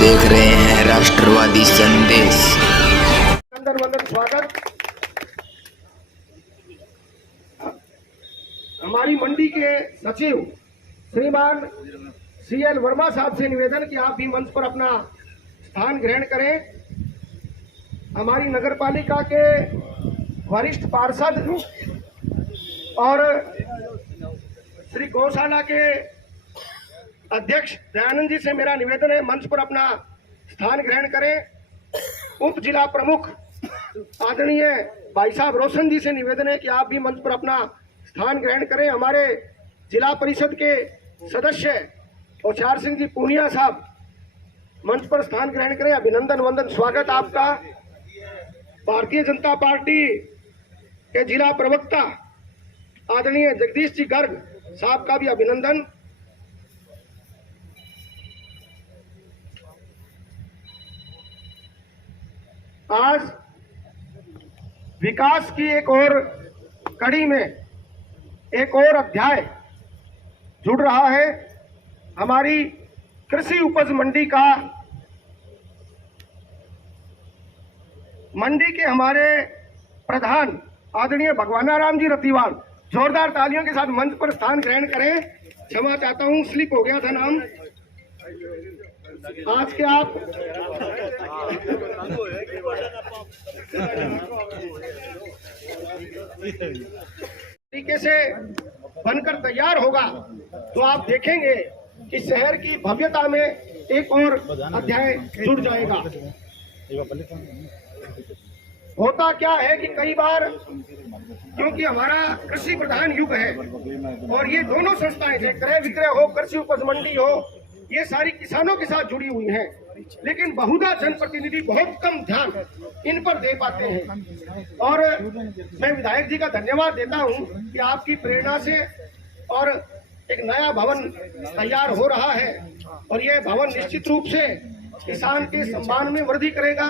देख रहे हैं राष्ट्रवादी संदेश। वंदन स्वागत। हमारी मंडी के सचिव श्रीमान CL वर्मा साहब से निवेदन कि आप भी मंच पर अपना स्थान ग्रहण करें। हमारी नगर पालिका के वरिष्ठ पार्षद और श्री गौशाला के अध्यक्ष दयानंद जी से मेरा निवेदन है, मंच पर अपना स्थान ग्रहण करें। उप जिला प्रमुख आदरणीय भाई साहब रोशन जी से निवेदन है कि आप भी मंच पर अपना स्थान ग्रहण करें। हमारे जिला परिषद के सदस्य होशियार सिंह जी पूनिया साहब मंच पर स्थान ग्रहण करें। अभिनंदन वंदन स्वागत आपका। भारतीय जनता पार्टी के जिला प्रवक्ता आदरणीय जगदीश जी गर्ग साहब का भी अभिनंदन। आज विकास की एक और कड़ी में एक और अध्याय जुड़ रहा है। हमारी कृषि उपज मंडी का, मंडी के हमारे प्रधान आदरणीय भगवानाराम जी रतिवाल जोरदार तालियों के साथ मंच पर स्थान ग्रहण करें। क्षमा चाहता हूं, स्लिप हो गया था नाम। आज के आप तरीके से बनकर तैयार होगा तो आप देखेंगे कि शहर की भव्यता में एक और अध्याय जुड़ जाएगा। होता क्या है कि कई बार, क्योंकि हमारा कृषि प्रधान युग है और ये दोनों संस्थाएं, चाहे क्रय विक्रय हो, कृषि उपज मंडी हो, ये सारी किसानों के साथ जुड़ी हुई हैं, लेकिन बहुधा जनप्रतिनिधि बहुत कम ध्यान इन पर दे पाते हैं। और मैं विधायक जी का धन्यवाद देता हूं कि आपकी प्रेरणा से और एक नया भवन तैयार हो रहा है और यह भवन निश्चित रूप से किसान के सम्मान में वृद्धि करेगा,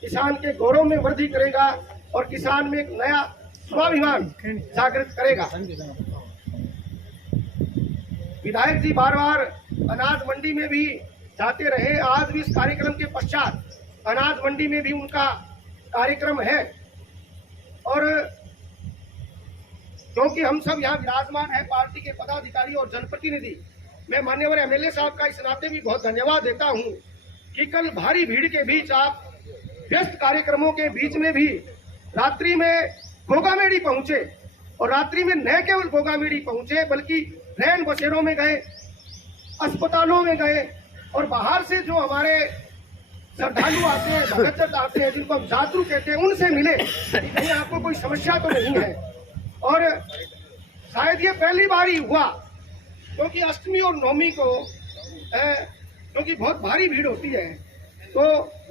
किसान के गौरव में वृद्धि करेगा और किसान में एक नया स्वाभिमान जागृत करेगा। विधायक जी बार बार अनाज मंडी में भी जाते रहे। आज भी इस कार्यक्रम के पश्चात अनाज मंडी में भी उनका कार्यक्रम है और क्योंकि हम सब यहाँ विराजमान हैं, पार्टी के पदाधिकारी और जनप्रतिनिधि, मैं मान्यवर MLA साहब का इस नाते भी बहुत धन्यवाद देता हूँ कि कल भारी भीड़ के बीच, आप व्यस्त कार्यक्रमों के बीच में भी रात्रि में गोगामेड़ी पहुंचे और रात्रि में न केवल गोगामेड़ी पहुंचे बल्कि रैन बसेरों में गए, अस्पतालों में गए और बाहर से जो हमारे श्रद्धालु आते हैं, भगत आते हैं, जिनको हम जातरू कहते हैं, उनसे मिले कि कहीं आपको कोई समस्या तो नहीं है। और शायद ये पहली बार ही हुआ, क्योंकि अष्टमी और नवमी को क्योंकि बहुत भारी भीड़ होती है तो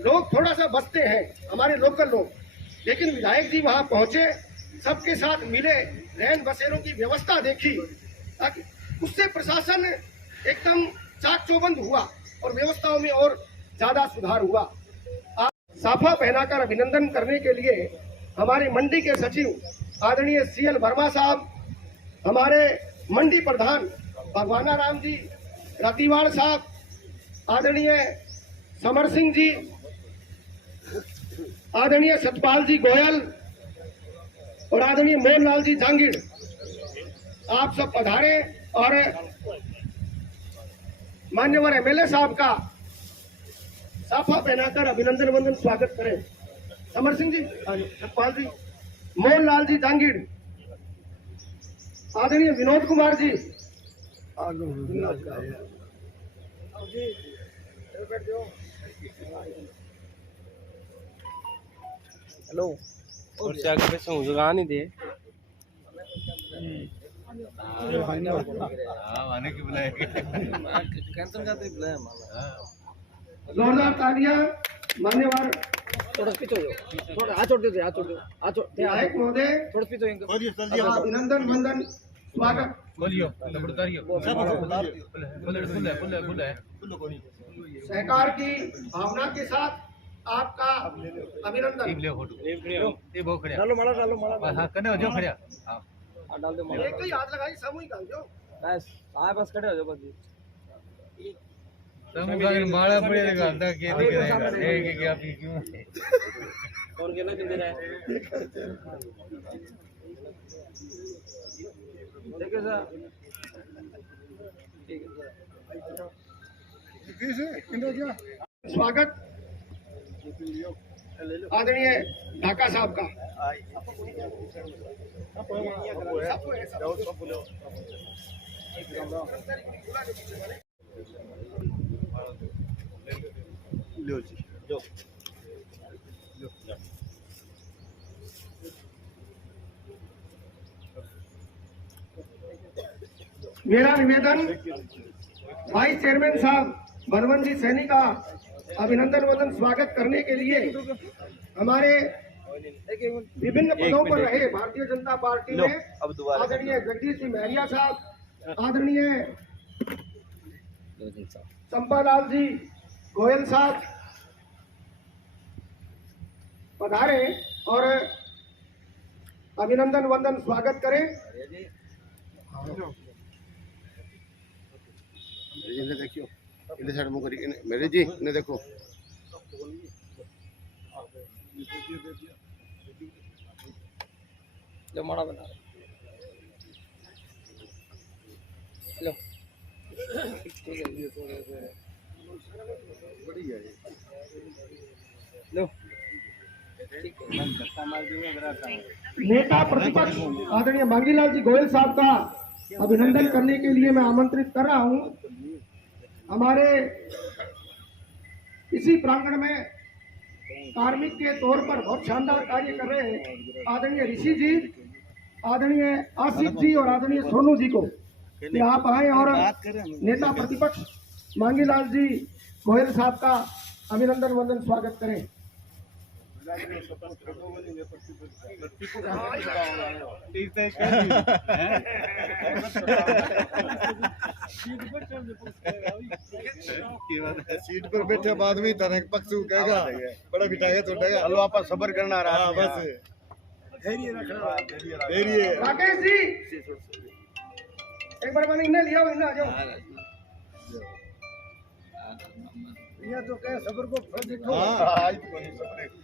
लोग थोड़ा सा बचते हैं, हमारे लोकल लोग, लेकिन विधायक जी वहां पहुंचे, सबके साथ मिले, रैन बसेरों की व्यवस्था देखी, ताकि उससे प्रशासन एकदम चाक चौबंद हुआ और व्यवस्थाओं में और ज्यादा सुधार हुआ। आप साफा पहनाकर अभिनंदन करने के लिए हमारे मंडी के सचिव आदरणीय CL वर्मा साहब, हमारे मंडी प्रधान भगवानाराम जी रतिवाल साहब, आदरणीय समर सिंह जी, आदरणीय सतपाल जी गोयल और आदरणीय मोहनलाल जी जांगीर, आप सब पधारे और मान्यवर MLA साहब का साफा पहनाकर अभिनंदन वंदन स्वागत करें। समर सिंह जी, सतपाल जी, मोहनलाल जी जांगीर, आदरणीय विनोद कुमार जी, हेलो, और से आगे पैसा मुझे नहीं दे आने की बुलाएंगे, कैंसिल करते बुलाया माला। जोरदार तालियां मान्यवर थोड़ा पीछे हो जाओ, थोड़ा हाथ छोड़ दो, हाथ छोड़ दो, हाथ छोड़ विधायक महोदय, थोड़ा पीछे इनको अभिनंदन वंदन स्वागत। बोलियो सहकार की भावना के साथ आपका अभिनंदन। डालो माला, डालो माला, हाँ कने जो खड़िया, हाँ डाल दो माला। एक ही हाथ लगाई, सामूहिक डाल दो। बस आए, बस खड़े हो जाओ बस। बाड़ा पड़ेगा के आप क्यों कौन कहना किन दे रहा है देखिए सर स्वागत आदरणीय ढाका साहब का। मेरा निवेदन वाइस चेयरमैन साहब बलवंत जी सैनी का अभिनंदन वंदन स्वागत करने के लिए हमारे विभिन्न पदों पर रहे भारतीय जनता पार्टी में आदरणीय जगदीश सिंह महरिया साहब, आदरणीय चंपालाल जी गोयल साहब पधारे और अभिनंदन वंदन स्वागत करें। इन्हें देखियो, इन्हें साइड मुंह करी, मेरे जी इन्हें देखो। जो माड़ा बना लो ठीक है बढ़िया है लो नेता प्रतिपक्ष आदरणीय मांगीलाल जी गोयल साहब का अभिनंदन करने के लिए मैं आमंत्रित कर रहा हूं। हमारे इसी प्रांगण में कार्मिक के तौर पर बहुत शानदार कार्य कर रहे हैं आदरणीय ऋषि जी, आदरणीय आसिफ जी और आदरणीय सोनू जी को कि आप आए और नेता प्रतिपक्ष मांगीलाल जी गोयल साहब का अभिनंदन वंदन स्वागत करें। सीट पर बैठे बाद में तरह पक्ष कहेगा बड़ा बिठाएगा तो उठेगा। हलो आप सबर करना रहा बस धैर्य रखना धैर्य। राकेश जी एक बार मैंने इन्हें लिया इन्हें आ जाओ। ये तो कहे सबर को फल दिखो। आज तो नहीं सबर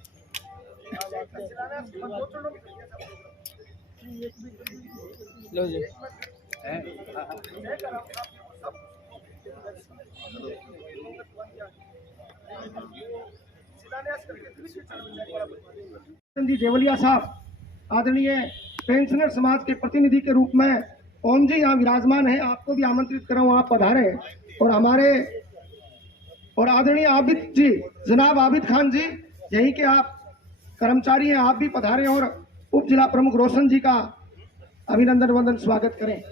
लो जी जी देवलिया साहब, आदरणीय पेंशनर समाज के प्रतिनिधि के रूप में ओम जी यहाँ विराजमान है, आपको भी आमंत्रित कर रहा हूँ, आप पधारे। और हमारे और आदरणीय आबिद जी, जनाब आबिद खान जी, यहीं के आप कर्मचारी हैं, आप भी पधारे और उप जिला प्रमुख रोशन जी का अभिनंदन वंदन स्वागत करें।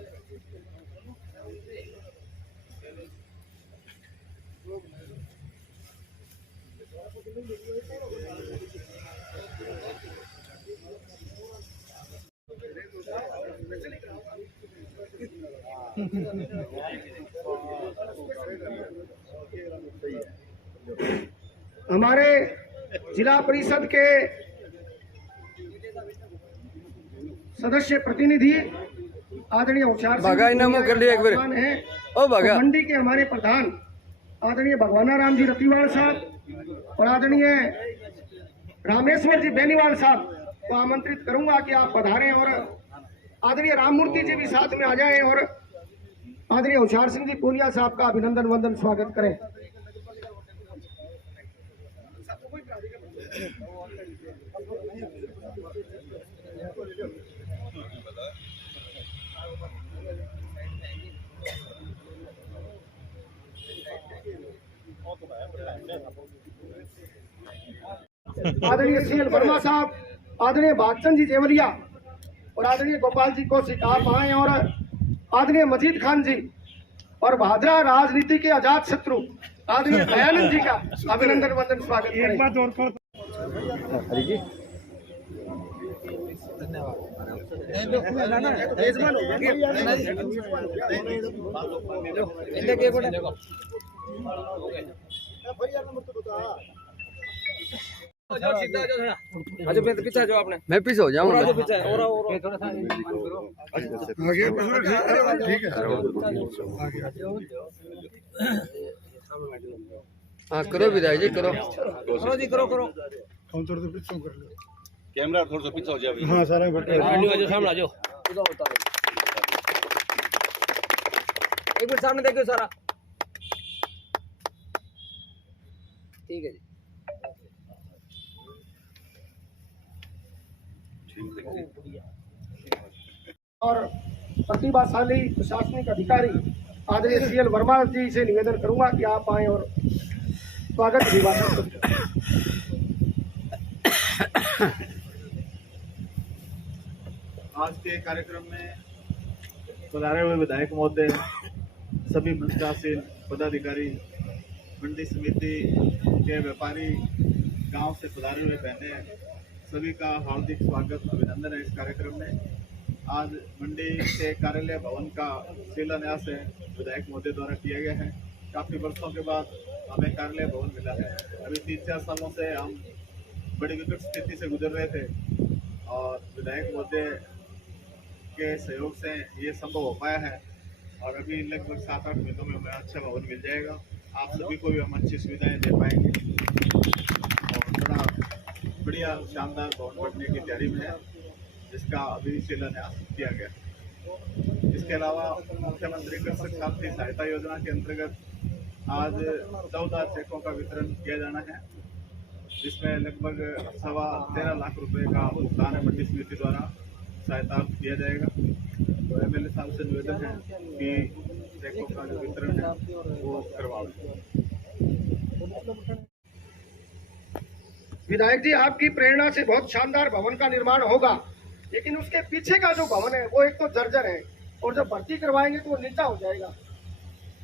हमारे जिला परिषद के सदस्य प्रतिनिधि आदरणीय होशियार है और मंडी के हमारे प्रधान आदरणीय भगवाना राम जी रतिवाल साहब और आदरणीय रामेश्वर जी बेनीवाल साहब को आमंत्रित करूंगा कि आप पधारें और आदरणीय राममूर्ति जी भी साथ में आ जाएं और आदरणीय होशियार सिंह जी पूनिया साहब का अभिनंदन वंदन स्वागत करें। आदरणीय सीएल वर्मा साहब, आदरणीय भागचंद जी देवलिया और आदरणीय गोपाल जी कौशिक आप आए और आदरणीय मजीद खान जी और भादरा राजनीति के आजाद शत्रु आदरणीय दयानंद जी का अभिनंदन वंदन स्वागत करें। एक बात और अच्छा पीछे जाओ आपने, मैं पीछे हो जाऊंगा और थोड़ा सा ठीक है। हाँ करो विधायक जी करो। करो जी करो करो। काउंटर तो पीछे कर लो। कैमरा थोड़ा सा पीछे हो जाए। हाँ सारा बटा सामने आ जाओ। एक मिनट सामने देखो सारा। ठीक है जी। और प्रतिभाशाली प्रशासनिक अधिकारी आदरणीय CL वर्मा जी से निवेदन करूंगा कि आप आए और स्वागत अभिभाषण करें। आज के कार्यक्रम में पधारे हुए विधायक महोदय, सभी मंचासीन पदाधिकारी, मंडी समिति के व्यापारी, गांव से पधारे हुए बहनें, सभी का हार्दिक स्वागत अभिनंदन है। इस कार्यक्रम में आज मंडी के कार्यालय भवन का शिलान्यास है विधायक महोदय द्वारा किया गया है। काफ़ी वर्षों के बाद हमें कार्यालय भवन मिला है। अभी 3-4 सालों से हम बड़ी विकट स्थिति से गुजर रहे थे और विधायक महोदय के सहयोग से ये संभव हो पाया है और अभी लगभग 7-8 महीनों में हमें अच्छा भवन मिल जाएगा। आप सभी को भी हम अच्छी सुविधाएं दे पाएंगे और बड़ा बढ़िया शानदार भवन बनने की तैयारी में है, जिसका अभी शिलान्यास किया गया। इसके अलावा मुख्यमंत्री कृषक साथी सहायता योजना के अंतर्गत आज 14 चेकों का वितरण किया जाना है, जिसमें लगभग 13.25 लाख रुपए का भुगतान है मंडी समिति द्वारा सहायता किया जाएगा। तो MLA साहब से निवेदन है कि चेकों का जो वितरण है वो करवाएं। विधायक जी, आपकी प्रेरणा से बहुत शानदार भवन का निर्माण होगा, लेकिन उसके पीछे का जो भवन है वो एक तो जर्जर है और जब भर्ती करवाएंगे तो वो नीचा हो जाएगा।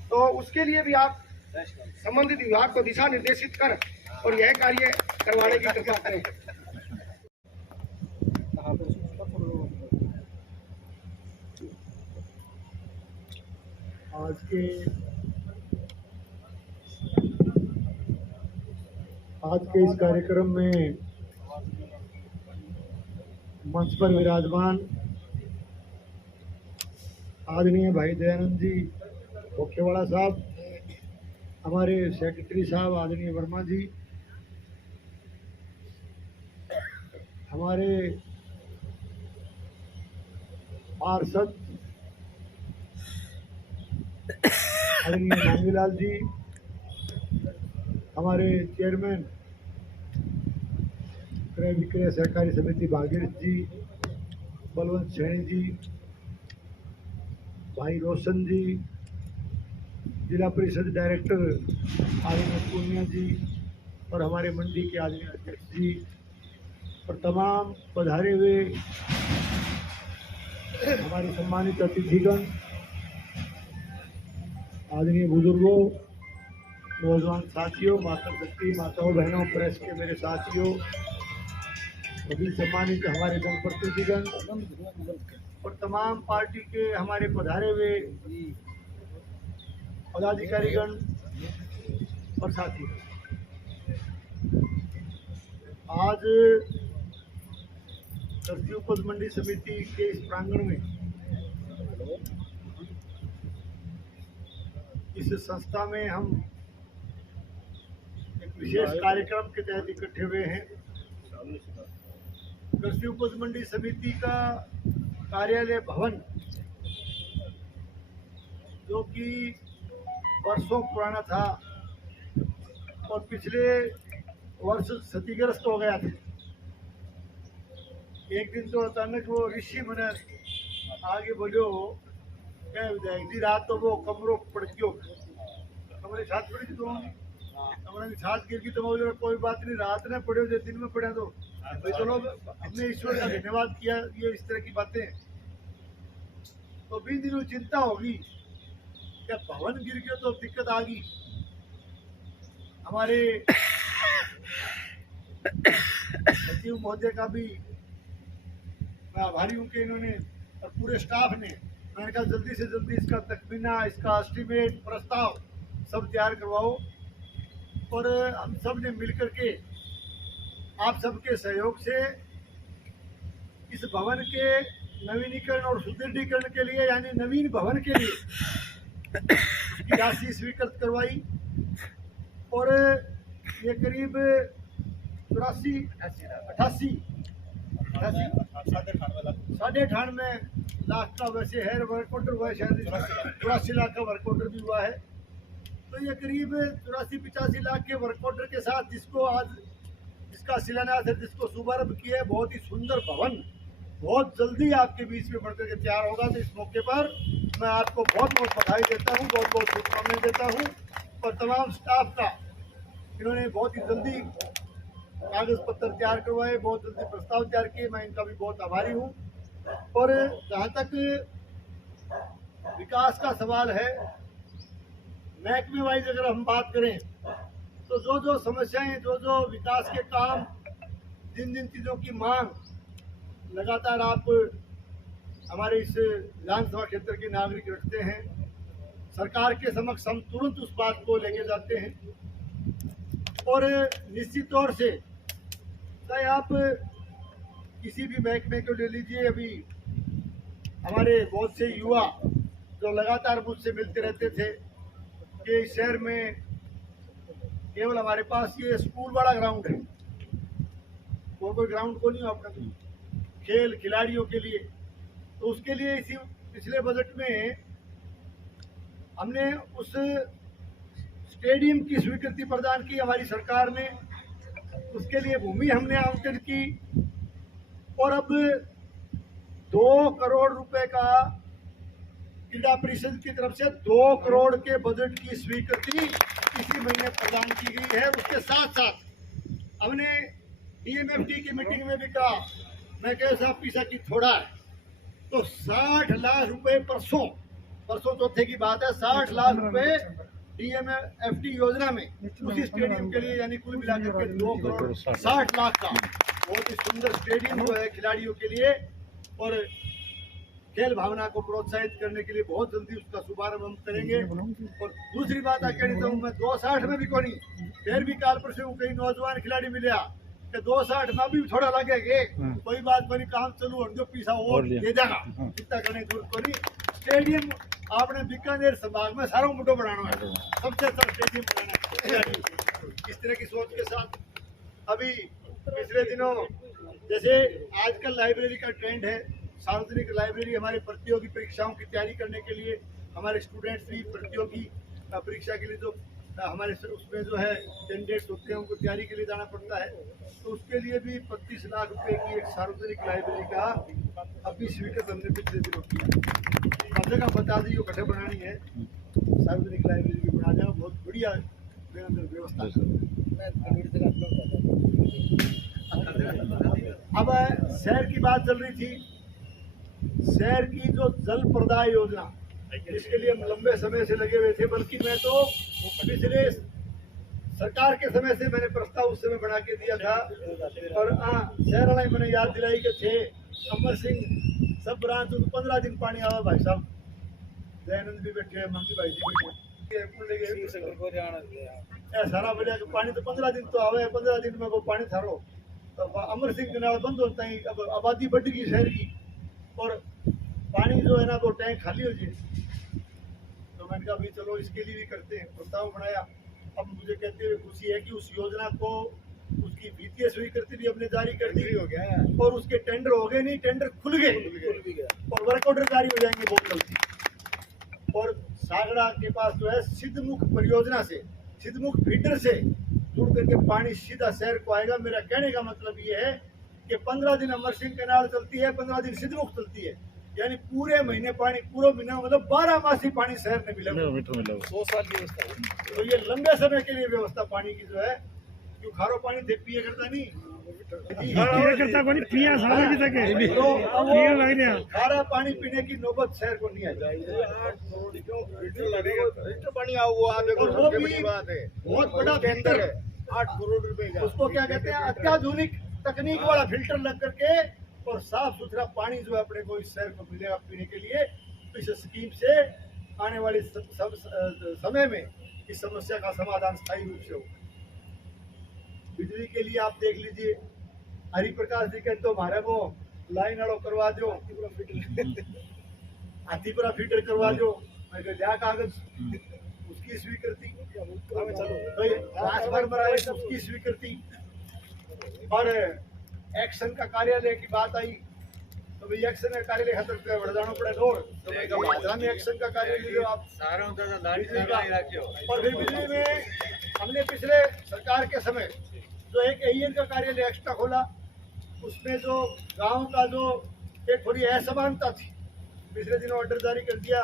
तो उसके लिए भी आप संबंधित विभाग को दिशा निर्देशित कर और यह कार्य करवाने की कृपा करें। आज के इस कार्यक्रम में मंच पर विराजमान आदरणीय भाई दयानंद जी मुख्यवाड़ा साहब, हमारे सेक्रेटरी साहब आदरणीय वर्मा जी, हमारे पार्षद आदरणीय मांगीलाल जी, हमारे चेयरमैन क्रय विक्रय सहकारी समिति भागीरथ जी, बलवंत सैनी जी, भाई रोशन जी, जिला परिषद डायरेक्टर आदरणीय पूर्णिया जी और हमारे मंडी के आदरणीय अध्यक्ष जी और तमाम पधारे हुए हमारे सम्मानित अतिथिगण, आदरणीय बुजुर्गों, नौजवान साथियों, माता शक्ति माताओं बहनों, प्रेस के मेरे साथियों, सभी सम्मानित हमारे जनप्रतिनिधिगण और तमाम पार्टी के हमारे पधारे हुए पदाधिकारीगण और साथी, आज कृषि उपज मंडी समिति के इस प्रांगण में इस संस्था में हम एक विशेष कार्यक्रम के तहत इकट्ठे हुए हैं। कृषि उपज मंडी समिति का कार्यालय भवन, जो कि वर्षों पुराना था और पिछले वर्ष क्षतिग्रस्त हो गया था। एक दिन तो अचानक वो ऋषि मुनि आगे बोलो क्या विधायक जी, रात तो वो कमरों पड़ गयो, कमरे छात पड़ी थी, तो कमरे की छात गिर गई, तो बोलो कोई बात नहीं, रात ने पड़े हो दिन में पड़ा तो चलो हमने ईश्वर का धन्यवाद किया। ये इस तरह की बातें तो भी दिनों चिंता होगी, क्या भवन गिर गया तो दिक्कत आ गई। हमारे सचिव महोदय का भी मैं आभारी हूँ कि इन्होंने और पूरे स्टाफ ने, मैंने कहा जल्दी से जल्दी इसका तखमीना, इसका एस्टीमेट, प्रस्ताव सब तैयार करवाओ और हम सब ने मिलकर के आप सबके सहयोग से इस भवन के नवीनीकरण और सुदृढ़ीकरण के लिए, यानी नवीन भवन के लिए उसकी राशि स्वीकृत करवाई और ये करीब 88 लाख का वैसे है वर्क ऑर्डर हुआ है, शायद 84 लाख का वर्क ऑर्डर भी हुआ है। तो ये करीब 84-85 लाख के वर्क ऑर्डर के साथ जिसको आज जिसका शिलान्यास है, जिसको शुभारंभ किया है, बहुत ही सुंदर भवन बहुत जल्दी आपके बीच में बढ़कर के तैयार होगा। तो इस मौके पर मैं आपको बहुत बहुत बधाई देता हूँ, बहुत बहुत शुभकामनाएं देता हूँ। और तमाम स्टाफ का इन्होंने बहुत ही जल्दी कागज पत्र तैयार करवाए, बहुत जल्दी प्रस्ताव तैयार किए, मैं इनका भी बहुत आभारी हूँ। और जहाँ तक विकास का सवाल है, महकमे वाइज अगर हम बात करें तो जो समस्याएं, जो विकास के काम, जिन चीज़ों की मांग लगातार आप हमारे इस विधानसभा क्षेत्र के नागरिक रखते हैं, सरकार के समक्ष हम तुरंत उस बात को लेके जाते हैं। और निश्चित तौर से चाहे आप किसी भी महकमे को ले लीजिए, अभी हमारे बहुत से युवा जो लगातार मुझसे मिलते रहते थे कि इस शहर में केवल हमारे पास ये स्कूल वाला ग्राउंड है, कोई ग्राउंड को नहीं हो अपना खेल खिलाड़ियों के लिए। तो उसके लिए इसी पिछले बजट में हमने उस स्टेडियम की स्वीकृति प्रदान की हमारी सरकार ने, उसके लिए भूमि हमने आवंटित की और अब 2 करोड़ रुपए का क्रीड़ा परिषद की तरफ से 2 करोड़ के बजट की स्वीकृति इसी महीने प्रदान की गई है। उसके साथ साथ हमने डीएमएफटी की मीटिंग में भी कहा, मैं कह साहब पीसा की थोड़ा है, तो 60 लाख रुपए परसों चौथे की बात है, 60 लाख रुपए डीएमएफटी योजना में उसी स्टेडियम के लिए, यानी कुल मिलाकर के 2 करोड़ 60 लाख का बहुत ही सुंदर स्टेडियम जो है खिलाड़ियों के लिए और खेल भावना को प्रोत्साहित करने के लिए बहुत जल्दी उसका शुभारंभ हम करेंगे। और दूसरी बात कहनी चाहूँ मैं, 260 में भी कोई नहीं, फिर भी काल परसों कई नौजवान खिलाड़ी मिले कि 260 में भी थोड़ा लगेगा, कोई बात नहीं, काम चलू और जो पीसा वो दे देगा, चिंता करने की जरूरत नहीं। स्टेडियम आपने बीकानेर संभाग में सारा मुद्दों बनाना है, सबसे अच्छा स्टेडियम बनाना है। इस तरह की सोच के साथ अभी पिछले दिनों जैसे आजकल लाइब्रेरी का ट्रेंड है, सार्वजनिक लाइब्रेरी हमारे प्रतियोगी परीक्षाओं की तैयारी करने के लिए, हमारे स्टूडेंट्स भी प्रतियोगी परीक्षा के लिए जो हमारे उसमें जो है कैंडिडेट्स होते हैं उनको तैयारी के लिए जाना पड़ता है, तो उसके लिए भी 25 लाख रुपए की एक सार्वजनिक लाइब्रेरी का अभी स्वीकृत हमने पिछले दिनों किया। कम से कम बता दी कठे बनानी है, सार्वजनिक लाइब्रेरी की बना जाए, बहुत बढ़िया व्यवस्था। अब शहर की बात चल रही थी, शहर की जो जल प्रदाय योजना, इसके लिए हम लंबे समय से लगे हुए थे, बल्कि मैं तो पिछले सरकार के समय से मैंने प्रस्ताव उस समय बना के दिया था। और शहर वाला मैंने याद दिलाई के थे अमर सिंह सब ब्रांच 15 दिन पानी आवा, भाई साहब दयानंद भी बैठे, मंगी भाई जी बैठे, सारा बढ़िया पानी तो 15 दिन तो आवे, 15 दिन में वो पानी थारो तो अमर सिंह के नाल बंद होता है। अब आबादी बढ़ गई शहर की और पानी जो है ना वो टैंक खाली हो जाए, तो मैंने कहा भाई चलो इसके लिए भी करते हैं, प्रस्ताव बनाया। अब मुझे कहते हुए खुशी है कि उस योजना को उसकी वित्तीय स्वीकृति भी हमने जारी कर दी हो गया और उसके टेंडर हो गए, नहीं टेंडर खुल गए और वर्क ऑर्डर जारी हो जाएंगे बहुत जल्दी। और सागड़ा के पास जो है सिद्धमुख परियोजना से, सिद्धमुख फीडर से जुड़ करके पानी सीधा शहर को आएगा। मेरा कहने का मतलब ये है कि 15 दिन अमर सिंह कैनाल चलती है, 15 दिन सिद्धमुख चलती है, यानी पूरे महीने पानी, पूरा महीना मतलब 12 मासी पानी शहर में मिलेगा। 100 साल की व्यवस्था, तो ये लंबे समय के लिए व्यवस्था पानी की जो है, क्यों खारो पानी दे पिए करता नहीं, खारा पानी पीने की नौबत शहर को नहीं आई। बहुत बड़ा फिल्टर है, 8 करोड़ रुपए का, उसको क्या कहते हैं, अत्याधुनिक तकनीक वाला फिल्टर लग करके और साफ सुथरा पानी जो है अपने को इस शहर को मिलेगा पीने के लिए। तो इस स्कीम से आने वाले समय में इस समस्या का समाधान स्थायी रूप से होगा। बिजली के लिए आप देख लीजिए, हरिप्रकाश जी कहते तो हमारे वो लाइन आड़ो करवा दो, हाथीपुरा फीडर करवा दो, मैं क्या कागज उसकी स्वीकृति, भाई राजभर बनाए उसकी स्वीकृति, और एक्शन का कार्यालय की बात आई तो भाई एक्शन का कार्यालय खत्म कर बढ़ाना पड़े और तो भाई भाजपा में एक्शन का कार्यालय जो आप बिजली का, और फिर बिजली में हमने पिछले सरकार के समय जो एक एईएन का कार्यालय एक्स्ट्रा खोला, उसमें जो गांव का जो एक थोड़ी असमानता थी, पिछले दिनों ऑर्डर जारी कर दिया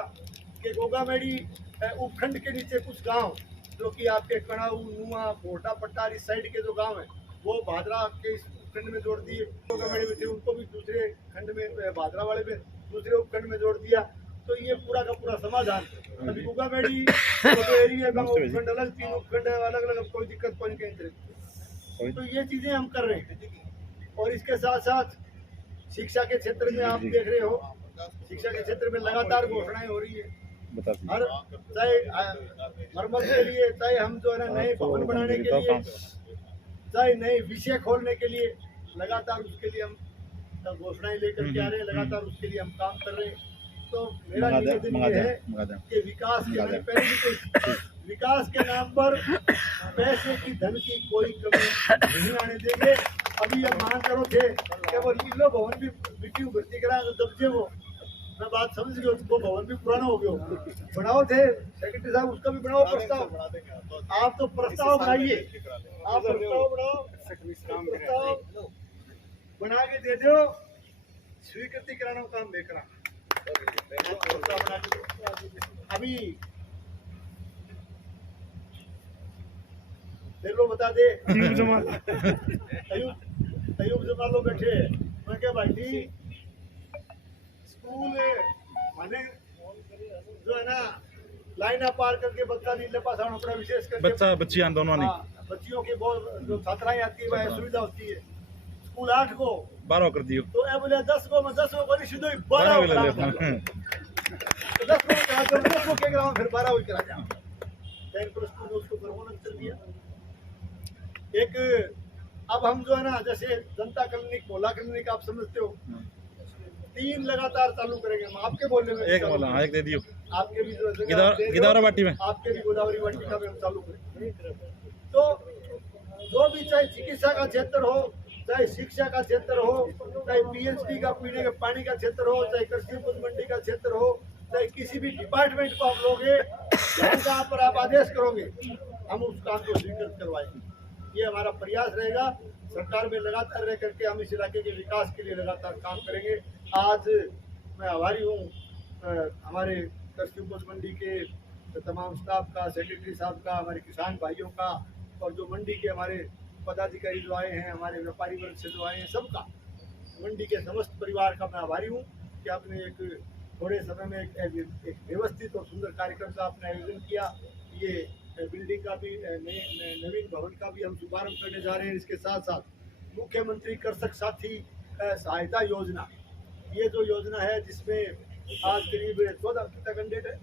कि गोगामेड़ी उपखंड के नीचे कुछ गांव जो कि आपके कणाऊ, नुआ, भोटा, पट्टार इस साइड के जो गांव हैं वो भादरा के इस उपखंड में जोड़ दिए। गोगामेड़ी में थे उनको भी दूसरे खंड में, भादरा वाले में दूसरे उपखंड में जोड़ दिया। तो ये पूरा का पूरा समाधान अभी गोगामेड़ी तो एरिया का उपखंड अलग, 3 उपखंड अलग अलग, कोई दिक्कत कोई नहीं। तो ये चीजें हम कर रहे हैं। और इसके साथ साथ शिक्षा के क्षेत्र में आप देख रहे हो, शिक्षा के क्षेत्र में लगातार घोषणाएं हो रही है, हर चाहे मरम्मत के लिए, चाहे हम जो है ना नए भवन बनाने के लिए, चाहे नए विषय खोलने के लिए, लगातार उसके लिए हम घोषणाएं लेकर के आ रहे हैं, लगातार उसके लिए हम काम कर रहे हैं। तो मेरा निवेदन ये है कि विकास के, मैंने पहले भी कही, विकास के नाम पर पैसे की, धन की कोई कमी नहीं आने देंगे। अभी अब मान करो थे कि वो लीलो भवन भी बिटी भर्ती कराए तो दबजे वो, मैं बात समझ गया, वो भवन भी पुराना हो गया, बनाओ थे सेक्रेटरी साहब, उसका भी बनाओ प्रस्ताव। आप तो प्रस्ताव बनाइए, आप प्रस्ताव बनाओ, प्रस्ताव बना के दे दो, स्वीकृति कराना काम देखना। अभी देख लो, बता दे तयूब जमालो बैठे, मैं क्या भाई स्कूल माने जो है ना लाइना पार करके बच्चा नीले पास आना पड़ा, विशेष करके बच्चा बच्चियां दोनों ने, बच्चियों की बहुत जो छात्राएं आती है वह सुविधा होती है। स्कूल 8 को 12 कर दियो तो ए बोले 10 को मैं 10 को बोली सीधो 12 को करा, तो 10 को करा दो, 10 को के करा फिर 12 को करा जा। दैन पर स्कूल ने उसको परमोनन कर दिया। एक अब हम जो है ना, जैसे जनता क्लिनिक, मोहल्ला क्लिनिक आप समझते हो, 3 लगातार चालू करेंगे हम, आपके बोलने में एक बोला, हाँ एक दे दियो, आपके भी गिदावरा बाटी में, आपके भी गोदावरी वाटिका में हम चालू करेंगे। तो जो भी, चाहे चिकित्सा का क्षेत्र हो, चाहे शिक्षा का क्षेत्र हो, चाहे पीएचडी का पीने के पानी का क्षेत्र हो, चाहे कृषि उपज मंडी का क्षेत्र हो, चाहे किसी भी डिपार्टमेंट को आप लोगे, जहाँ पर आप आदेश करोगे हम उस काम को स्वीकृत करवाएंगे। ये हमारा प्रयास रहेगा। सरकार में लगातार रह करके हम इस इलाके के विकास के लिए लगातार काम करेंगे। आज मैं आभारी हूँ हमारे कृषि उपज मंडी के तमाम स्टाफ का, सेक्रेटरी साहब का, हमारे किसान भाइयों का, और जो मंडी के हमारे पदाधिकारी जो आए हैं, हमारे व्यापारी वर्ग से जो आए हैं, सबका, मंडी के समस्त परिवार का मैं आभारी हूँ कि आपने एक थोड़े समय में एक व्यवस्थित और सुंदर कार्यक्रम का आपने आयोजन किया। ये बिल्डिंग का भी, नवीन भवन का भी हम शुभारंभ करने जा रहे हैं। इसके साथ साथ मुख्यमंत्री कृषक साथी सहायता योजना, ये जो योजना है जिसमें आज करीब 14 कितना कैंडिडेट है,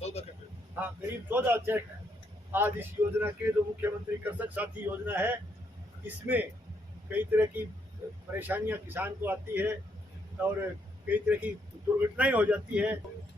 14 हाँ करीब 14 चेक आज इस योजना के, जो मुख्यमंत्री कृषक साथी योजना है, इसमें कई तरह की परेशानियां किसान को आती है और कई तरह की दुर्घटनाएं हो जाती है।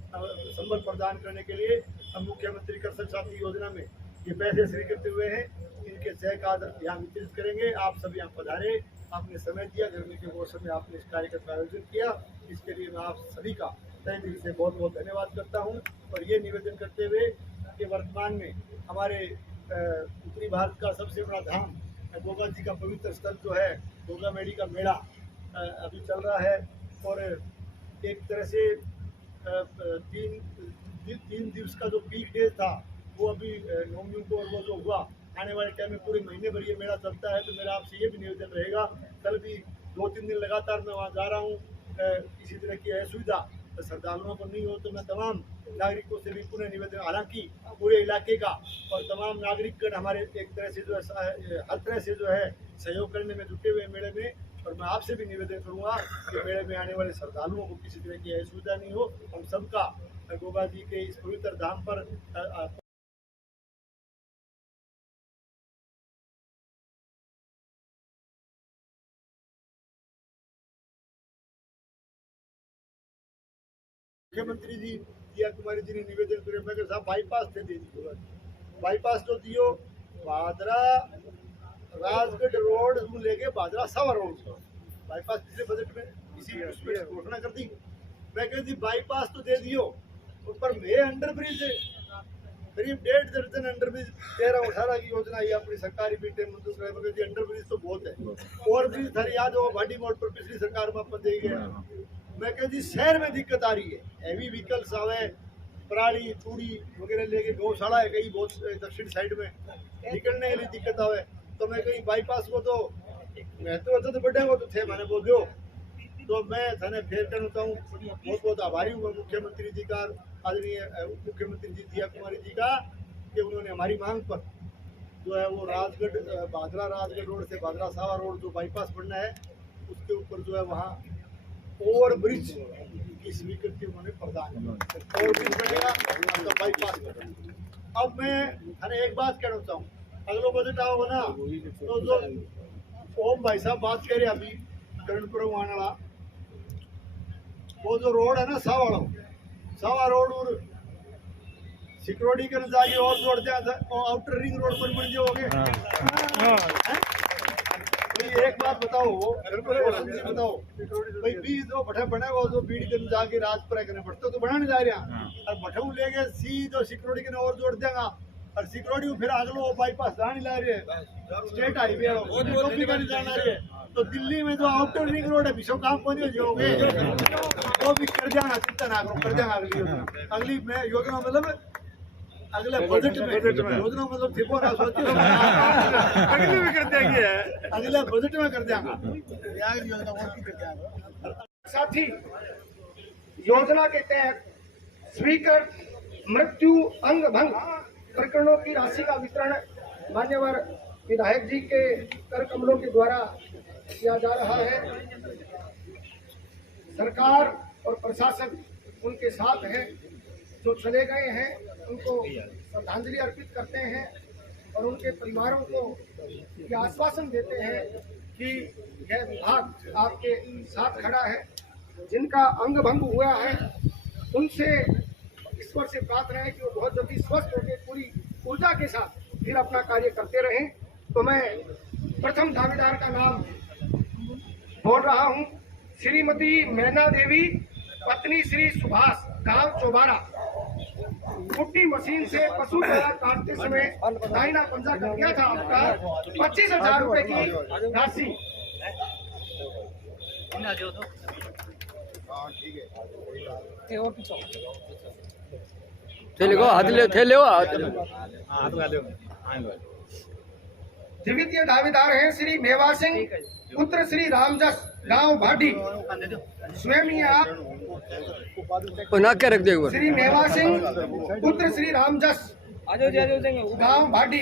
संबल प्रदान करने के लिए हम मुख्यमंत्री कृषक साथी योजना में ये पैसे स्वीकृत हुए हैं, इनके चेक आज यहाँ वितरित करेंगे। आप सब यहाँ पधारे, आपने समय दिया, गर्मी के मौसम में आपने इस कार्यक्रम का आयोजन किया, इसके लिए मैं आप सभी का तहे दिल से बहुत बहुत धन्यवाद करता हूँ। और ये निवेदन करते हुए कि वर्तमान में हमारे उत्तरी भारत का सबसे बड़ा धाम गोगा जी का पवित्र स्थल जो है गोगामेड़ी का मेला अभी चल रहा है, और एक तरह से 3 दिवस का जो पीक डे था वो अभी नवमी को, और वो जो हुआ आने वाले टाइम में पूरे महीने भर ये मेला चलता है। तो मेरा आपसे ये भी निवेदन रहेगा, कल भी 2-3 दिन लगातार मैं वहाँ जा रहा हूँ, किसी तरह की असुविधा श्रद्धालुओं को नहीं हो, तो मैं तमाम नागरिकों से भी पुनः निवेदन, हालांकि पूरे इलाके का और तमाम नागरिकगण हमारे एक तरह से जो है हर तरह से जो है सहयोग करने में जुटे हुए मेले में, और मैं आपसे भी निवेदन करूंगा कि मेले में आने वाले श्रद्धालुओं को किसी तरह की असुविधा नहीं हो। हम सबका गोगा जी के इस पवित्र धाम पर मुख्यमंत्री जी दिया कुमारी जी ने निवेदन करे, मैं थाना बाईपास थे दे दियो बाईपास तो दियो भादरा राजगढ़ रोड को लेके भादरा सावा रोड बाईपास पिछले बजट में इसी उसमें घोषणा कर दी। मैं कहती बाईपास तो दे दियो ऊपर में अंडर ब्रिज करीब 1.5 दर्जन अंडर ब्रिज 13-18 की योजना ये अपनी सरकारी बीटे मंजूर कराई मगर अंडर ब्रिज तो बहुत है और ब्रिज थारी याद हो भाटी मोड़ पर पिछली सरकार में अपन दे गया। मैं कहती शहर में दिक्कत आ रही है हैवी व्हीकल्स आवे पराली तूड़ी वगैरह लेके गौशाला है कहीं बहुत दक्षिण साइड में निकलने के लिए दिक्कत आवे तो मैं कहीं बाईपास को तो महत्व तो बढ़े वो तो थे मैंने बोल दो तो मैं थाने फेर करना चाहूँ बहुत बहुत आभारी हूँ मुख्यमंत्री जी का आदरणीय मुख्यमंत्री जी दिया कुमारी जी का कि उन्होंने हमारी मांग पर जो है वो राजगढ़ भादरा राजगढ़ रोड से भादरा सावा रोड जो बाईपास बनना है उसके ऊपर जो है वहाँ ओवर ब्रिज की स्वीकृति उन्होंने प्रदान की ओवर ब्रिज बनेगा तो बाईपास बनेगा। अब मैं थाने एक बात कहना चाहूँ अगलो बजट आओ ना तो जो ओम भाई साहब बात करे अभी करणपुर आने वाला वो जो रोड है ना सावा रोड और सिक्योरिटी कर जाके और जोड़ दिया आउटर रिंग रोड पर बन जाओगे। तो एक बात बताओ बताओ भाई बीज जो भट्टा बने वो जो बीड़ी कर जाके राजपुरा करने पड़ते तो बनाने जा रहा और भट्टा लेके सीधो सिक्योरिटी के और जोड़ देगा और सिक्योरिटी फिर अगलो बाईपास जाने ला रही है स्टेट हाईवे जाना रही है तो दिल्ली में जो आउटर रिंग रोड है विश्व काम पहुंचे जाओगे वो भी कर जाना चिंता ना करो कर जाना अगली मैं योजना मतलब अगले बजट में योजना मतलब थी ना सोची अगले में कर देंगे अगले बजट में कर देंगे। साथ ही योजना के तहत स्वीकृत मृत्यु अंग भंग प्रकरणों की राशि का वितरण मान्यवर विधायक जी के कर कमलों के द्वारा किया जा रहा है। सरकार और प्रशासन उनके साथ है जो चले गए हैं उनको श्रद्धांजलि अर्पित करते हैं और उनके परिवारों को ये आश्वासन देते हैं कि यह विभाग आपके साथ खड़ा है। जिनका अंग भंग हुआ है उनसे ईश्वर से प्रार्थना है कि वो बहुत जल्दी स्वस्थ होकर पूरी ऊर्जा के साथ फिर अपना कार्य करते रहें। तो मैं प्रथम दावेदार का नाम बोल रहा हूं, श्रीमती मैना देवी पत्नी श्री सुभाष गांव चौबारा। कुट्टी मशीन से पशु चारा काटते समय दाहिना पंजा कट गया था आपका 25,000 रुपए की राशि। द्वितीय दावेदार हैं श्री मेवा सिंह पुत्र श्री रामजस गांव भाटी। स्वयं ही आप श्री मेवा सिंह पुत्र श्री रामजस गांव भाटी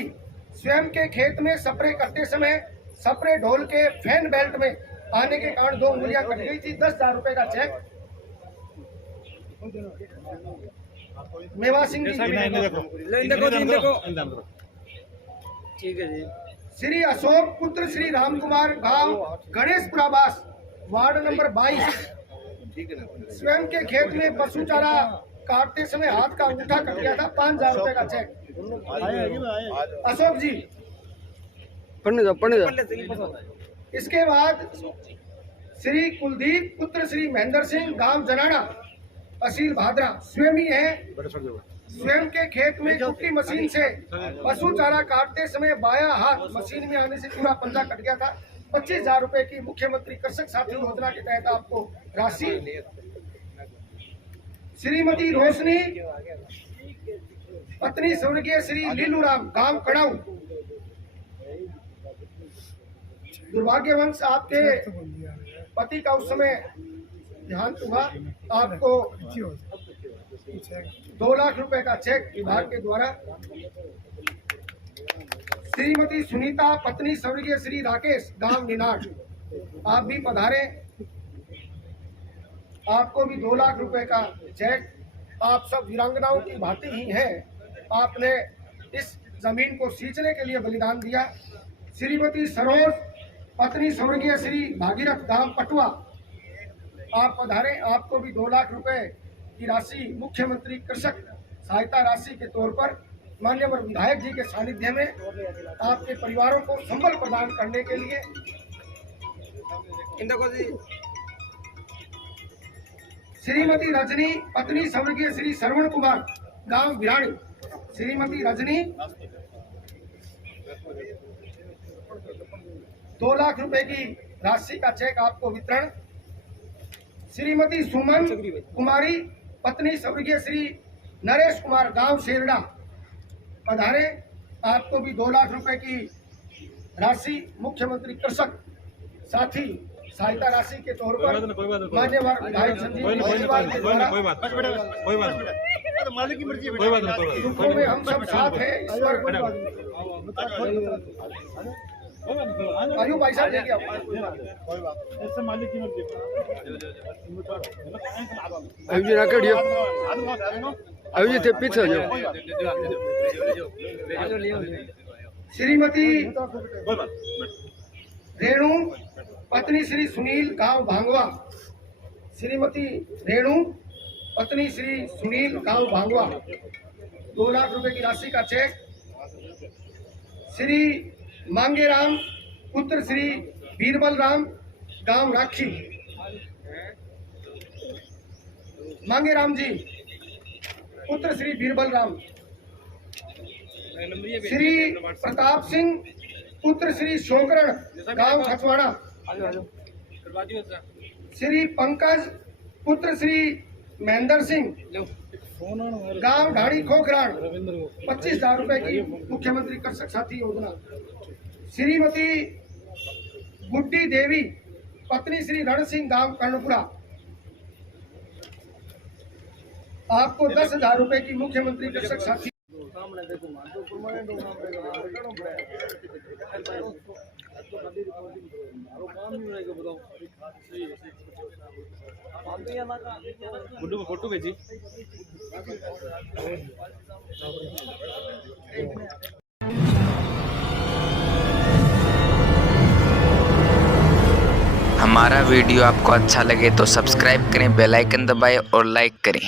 स्वयं के खेत में स्प्रे करते समय स्प्रे ढोल के फैन बेल्ट में आने के कारण 2 उंगलियां कट गई थी। 10,000 रुपए का चेक मेवा सिंह जी। ठीक है जी। श्री अशोक पुत्र श्री राम कुमार गांव गणेशपुरावास वार्ड नंबर 22 स्वयं के खेत में पशु चारा काटते समय हाथ का अंगूठा कट गया था। 5,000 रुपए का चेक अशोक जी। इसके बाद श्री कुलदीप पुत्र श्री महेंद्र सिंह गांव जनाना तहसील भादरा स्वयं ही है। स्वयं के खेत में कुट्टी मशीन से पशु चारा काटते समय बायां हाथ मशीन में आने से पूरा पंजा कट गया था। 25,000 रुपए की मुख्यमंत्री कृषक साथी योजना के तहत आपको राशि। श्रीमती रोशनी पत्नी स्वर्गीय श्री लीलूराम गांव कड़ाऊ। दुर्भाग्यवंश आपके पति का उस समय देहांत हुआ। आपको 2 लाख रुपए का चेक विभाग के द्वारा। श्रीमती सुनीता पत्नी स्वर्गीय श्री राकेश गांव निनाट आप भी पधारे। आपको भी 2 लाख रुपए का चेक। आप सब वीरांगनाओं की भांति ही हैं। आपने इस जमीन को सींचने के लिए बलिदान दिया। श्रीमती सरोज पत्नी स्वर्गीय श्री भागीरथ गांव पटुआ आप पधारे। आपको भी 2 लाख रुपए की राशि मुख्यमंत्री कृषक सहायता राशि के तौर पर माननीय विधायक जी के सानिध्य में आपके परिवारों को संबल प्रदान करने के लिए श्रीमती रजनी पत्नी स्वर्गीय श्री श्रवण कुमार गांव बिरानी, श्रीमती रजनी 2 लाख रुपए की राशि का चेक आपको वितरण। श्रीमती सुमन कुमारी पत्नी स्वर्गीय श्री नरेश कुमार गांव शेरडा पधारे, आपको भी 2 लाख रुपए की राशि मुख्यमंत्री कृषक साथी सहायता राशि के तौर पर मान्यवर विधायक संजीव केजरीवाल के द्वारा मालिक की मर्जी है दुखों में हम सब साथ हैं। ईश्वर आयु भाई साहब देखिए आप। ऐसे मालिक की मर्जी अभी ना करियो, अभी थे पीछे हो जाओ। श्रीमती रेणु पत्नी श्री सुनील गांव भांगवा, श्रीमती रेणु पत्नी श्री सुनील गांव भांगवा 2 लाख रुपए की राशि का चेक। श्री मांगेराम पुत्र श्री बीरबल राम गांव राखी, मांगेराम जी पुत्र श्री बीरबल राम। श्री प्रताप सिंह पुत्र श्री शोकरण गांव खचवाड़ा। श्री पंकज पुत्र श्री महेंद्र सिंह गांव ढाड़ी खोखराड़ 25,000 रुपए की मुख्यमंत्री कृषक साथी योजना। श्रीमती गुड्डी देवी पत्नी श्री रण सिंह गांव कर्णपुरा, आपको 10,000 रुपए की मुख्यमंत्री कृषक साथी। गुड्डू को फोटो भेजी। हमारा वीडियो आपको अच्छा लगे तो सब्सक्राइब करें, बेल आइकन दबाएं और लाइक करें।